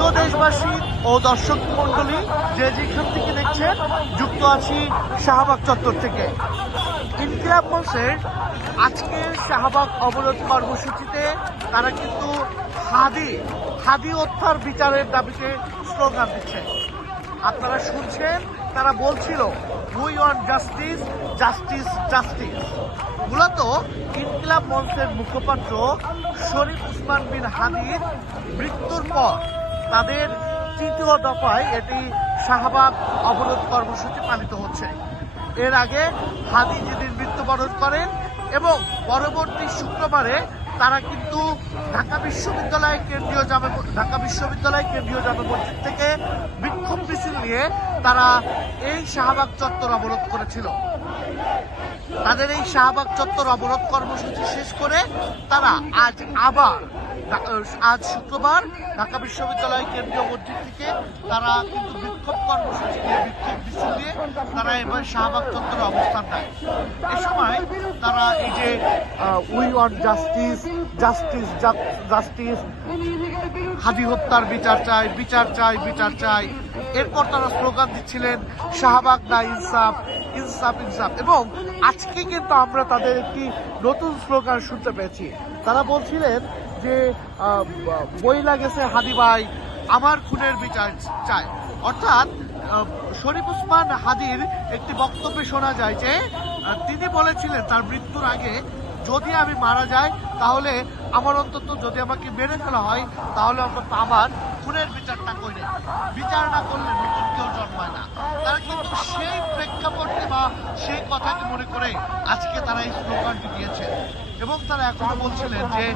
প্রিয় দেশবাসী ও দর্শক মন্ডলী, যে যেখান থেকে দেখছেন, যুক্ত আছি শাহবাগ চত্বর থেকে। ইনকিলাব মঞ্চের আজকের শাহবাগ অবরোধ কর্মসূচিতে তারা কিন্তু হাদি হত্যার বিচারের দাবিতে স্লোগান দিচ্ছে। আপনারা শুনছেন, তারা বলছিল we want justice, justice, justice. মূলত ইনকিলাব মঞ্চের মুখপাত্র শরীফ উসমান বিন হাদির মৃত্যুর পর তাদের তৃতীয় দফায় এটি শাহবাগ অবরোধ কর্মসূচি পালিত হচ্ছে। এর আগে হাদি যেদিন মৃত্যুবরণ করেন এবং পরবর্তী শুক্রবারে তারা কিন্তু ঢাকা বিশ্ববিদ্যালয় কেন্দ্রীয় জামে মসজিদ থেকে বিক্ষোভ মিছিল নিয়ে তারা এই শাহবাগ চত্বর অবরোধ করেছিল। তাদের এই শাহবাগ চত্বর অবরোধ কর্মসূচি শেষ করে তারা আজ শুক্রবার ঢাকা বিশ্ববিদ্যালয় কেন্দ্রীয় মসজিদ থেকে তারা কিন্তু বিক্ষোভ কর্মসূচি নিয়ে বিক্ষোভ মিছিল দিয়ে তারা এবার শাহবাগ চত্বরে অবস্থান নেয়। এ সময় তারা এই যে we want justice, justice, justice, Hadi হত্যার বিচার চাই, বিচার চাই, বিচার চাই। এরপর তারা স্লোগান দিচ্ছিলেন শাহবাগ না ইনসাফ, ইনসাফ, ইনসাফ। এবং আজকে কিন্তু আমরা তাদের একটি নতুন স্লোগান শুনতে পেয়েছি। তারা বলছিলেন যে বইলা গেছে হাদি ভাই, আমার খুনের বিচার চাই। অর্থাৎ শরীফ উসমান হাদির একটি বক্তব্যে শোনা যায় যে তিনি বলেছিলেন তার মৃত্যুর আগে, যদি আমি মারা যাই তাহলে আমার অন্তত, যদি আমাকে মেরে ফেলা হয় তাহলে অন্তত আমার খুনের বিচারটা করে, বিচার না করলে নতুন কেউ জন্মায় না। তারা কিন্তু সেই প্রেক্ষাপটে বা সেই কথাকে মনে করে আজকে তারা এই স্লোগানটি দিয়েছে। এবং তারা এখনো বলছিলেন যে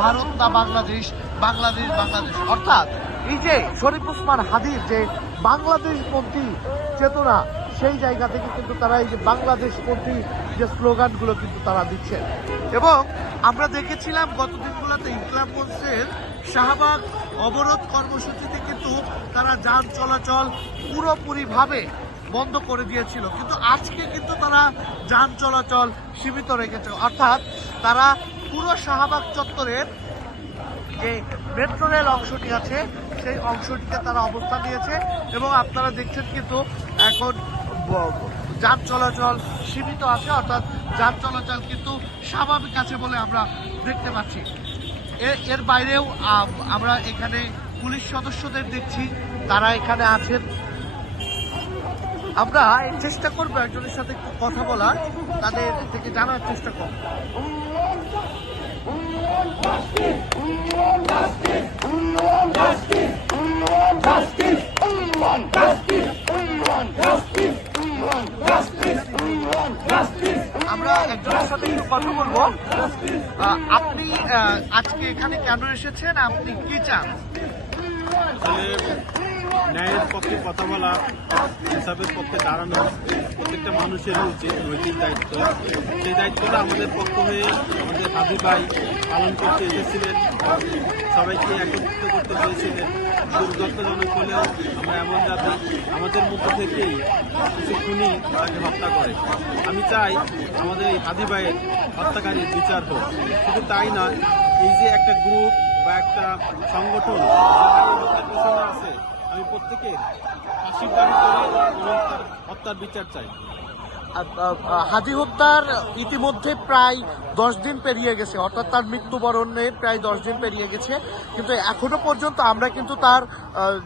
ভারত না বাংলাদেশ, বাংলাদেশ, বাংলাদেশ। অর্থাৎ এই যে শরীফ উসমান হাদির যে বাংলাদেশপন্থী চেতনা, সেই জায়গা থেকে কিন্তু তারা এই যে বাংলাদেশপন্থী যে স্লোগানগুলো কিন্তু তারা দিচ্ছেন। এবং আমরা দেখেছিলাম গত দিনগুলোতে ইনকিলাব মঞ্চের শাহবাগ অবরোধ কর্মসূচিতে কিন্তু তারা যান চলাচল পুরোপুরিভাবে বন্ধ করে দিয়েছিল, কিন্তু আজকে কিন্তু তারা যান চলাচল সীমিত রেখেছে। অর্থাৎ তারা পুরো শাহবাগ চত্বরের যে মেট্রো রেল অংশটি আছে সেই অংশটিতে তারা অবস্থান নিয়েছে। এবং আপনারা দেখছেন কিন্তু এখন যান চলাচল সীমিত আছে, অর্থাৎ যান চলাচল কিন্তু স্বাভাবিক আছে বলে আমরা দেখতে পাচ্ছি। এর বাইরেও আমরা এখানে পুলিশ সদস্যদের দেখছি, তারা এখানে আছেন। আমরা চেষ্টা করবো একজনের সাথে একটু কথা বলার, তাদের থেকে জানার চেষ্টা করব। আমরা একজনের সাথে একটু কথা বলবো। আপনি আজকে এখানে কেন এসেছেন, আপনি কি চান? ন্যায়ের পক্ষে কথা বলা, ইনসাফের পক্ষে দাঁড়ানো প্রত্যেকটা মানুষেরই উচিত, নৈতিক দায়িত্ব। সেই দায়িত্বটা আমাদের পক্ষ হয়ে আমাদের হাদি ভাই পালন করতে এসেছিলেন, সবাইকে একত্রিত করতে চেয়েছিলেন। দুর্গতজনক হলেও আমরা এমন যাতে আমাদের মধ্য থেকেই কিছু খুনি তাকে হত্যা করে। আমি চাই আমাদের এই হাদি ভাইয়ের হত্যাকারীর বিচার হোক। শুধু তাই নয়, এই যে একটা গ্রুপ বা একটা সংগঠন যারা আছে, আমি প্রত্যেকে ফাঁসির দাবি করে এবং তার হত্যার বিচার চাই। হাদি হত্যার ইতিমধ্যে প্রায় 10 দিন পেরিয়ে গেছে, অর্থাৎ তার মৃত্যুবরণে প্রায় 10 দিন পেরিয়ে গেছে, কিন্তু এখনো পর্যন্ত আমরা কিন্তু তার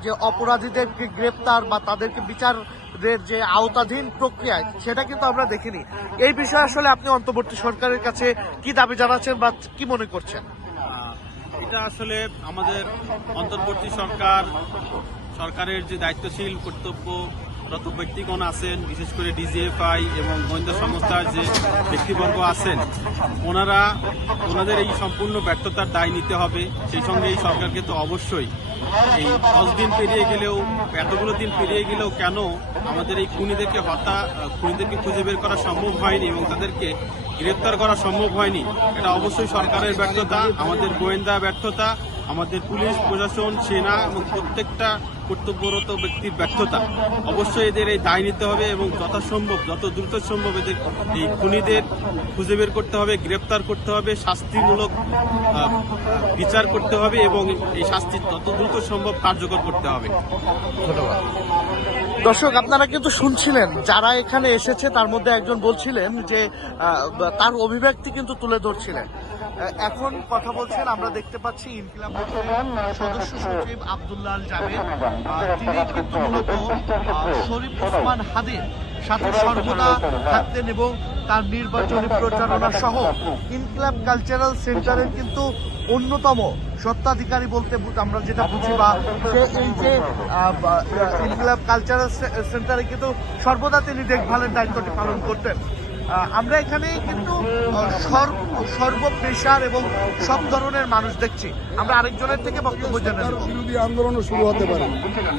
যে অপরাধীদেরকে গ্রেপ্তার বা তাদেরকে বিচারের যে আওতাধীন প্রক্রিয়া, সেটা কিন্তু আমরা দেখিনি। এই বিষয়ে আসলে আপনি অন্তর্বর্তী সরকারের কাছে কি দাবি জানাচ্ছেন বা কি মনে করছেন? এটা আসলে আমাদের অন্তর্বর্তী সরকারের যে দায়িত্বশীল কর্তব্যরত ব্যক্তিগণ আছেন, বিশেষ করে ডিজিএফআই এবং গোয়েন্দা সংস্থার যে ব্যক্তিবর্গ আছেন, ওনাদের এই সম্পূর্ণ ব্যর্থতার দায় নিতে হবে। সেই সঙ্গে এই সরকারকে তো অবশ্যই এই 10 দিন পেরিয়ে গেলেও, এতগুলো দিন পেরিয়ে গেলেও কেন আমাদের এই খুনিদেরকে খুঁজে বের করা সম্ভব হয়নি এবং তাদেরকে গ্রেপ্তার করা সম্ভব হয়নি, এটা অবশ্যই সরকারের ব্যর্থতা, আমাদের গোয়েন্দা ব্যর্থতা, আমাদের পুলিশ প্রশাসন, সেনা এবং প্রত্যেকটা কর্তব্যরত ব্যক্তির ব্যর্থতা, অবশ্যই এদের এই দায় নিতে হবে এবং যথাসম্ভব যত দ্রুত সম্ভব এদের এই খুনিদের খুঁজে বের করতে হবে, গ্রেপ্তার করতে হবে, শাস্তিমূলক বিচার করতে হবে এবং এই শাস্তি তত দ্রুত সম্ভব কার্যকর করতে হবে। ধন্যবাদ। দর্শক, আপনারা কিন্তু শুনছিলেন যারা এখানে এসেছে তার মধ্যে একজন বলছিলেন যে তার অভিব্যক্তি কিন্তু তুলে ধরছিলেন। এখন কথা বলছেন, আমরা দেখতে পাচ্ছি ইনকিলাব মঞ্চের সদস্য সচিব আব্দুল্লাহ আল জাবের, তিনি কিন্তু মূলত শরীফ ওসমান হাদির সাথে সর্বদা থাকতেন এবং তার নির্বাচনী প্রচারণা সহ ইনকিলাব কালচারাল সেন্টারের কিন্তু অন্যতম স্বত্বাধিকারী বলতে আমরা যেটা বুঝি, বা এই যে ইনকিলাব কালচারাল সেন্টারে কিন্তু সর্বদা তিনি দেখভালের দায়িত্বটি পালন করতেন। আমরা এখানে কিন্তু সর্বপেশার এবং সব ধরনের মানুষ দেখছি। আমরা আরেকজনের থেকে বক্তব্য জেনে নেব। বিরোধী আন্দোলনও শুরু হতে পারে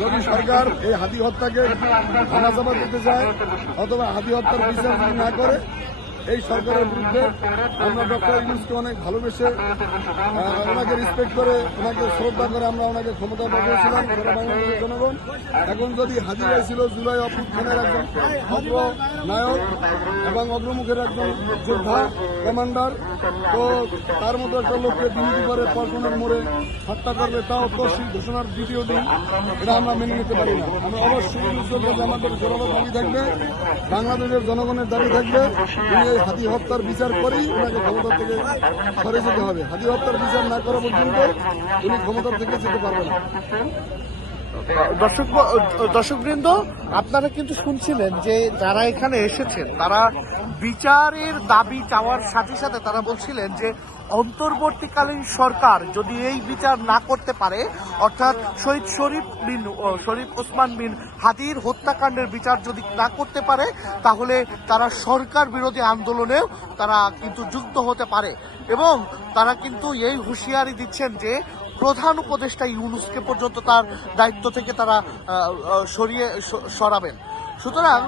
যদি সরকার এই হাদি হত্যাকে ধামাচাপা দিতে চায় অথবা হাদি হত্যার বিচার যদি না করে। এই সরকারের বিরুদ্ধে আমরা ডক্টর ইউনূসকে অনেক ভালোবেসে ওনাকে রেসপেক্ট করে ওনাকে শ্রদ্ধা করে আমরা ওনাকে ক্ষমতা পাঠিয়েছিলাম সারা বাংলাদেশের জনগণ। এখন যদি হাজি ভাই ছিল জুলাই অভ্যুত্থানের একজন অগ্রনায়ক এবং অগ্রমুখের একজন যোদ্ধা কমান্ডার, তো তার মতো একটা লোককে ডিউটি করে পল্টনের মোড়ে হত্যা করবে, তাও তফসিল ঘোষণার দ্বিতীয় দিন, এটা আমরা মেনে নিতে পারি না। আমরা অবশ্যই ইউনূসের কাছে আমাদের জনগণ দাবি থাকবে, বাংলাদেশের জনগণের দাবি থাকবে, এই হাদি হত্যার বিচার করেই ওনাকে ক্ষমতা থেকে সরে যেতে হবে। হাদি হত্যার বিচার না করা পর্যন্ত উনি ক্ষমতা থেকে যেতে পারবে না। দর্শকবৃন্দ, আপনারা কিন্তু শুনছিলেন যে যারা এখানে এসেছেন তারা বিচারের দাবি চাওয়ার সাথে সাথে তারা বলছিলেন যে অন্তর্বর্তীকালীন সরকার যদি এই বিচার না করতে পারে, অর্থাৎ শহীদ শরীফ ওসমান বিন হাদির হত্যাকাণ্ডের বিচার যদি না করতে পারে, তাহলে তারা সরকার বিরোধী আন্দোলনেও তারা কিন্তু যুক্ত হতে পারে। এবং তারা কিন্তু এই হুঁশিয়ারি দিচ্ছেন যে প্রধান উপদেষ্টা ইউনূসকে পর্যন্ত তার দায়িত্ব থেকে তারা সরাবেন। সুতরাং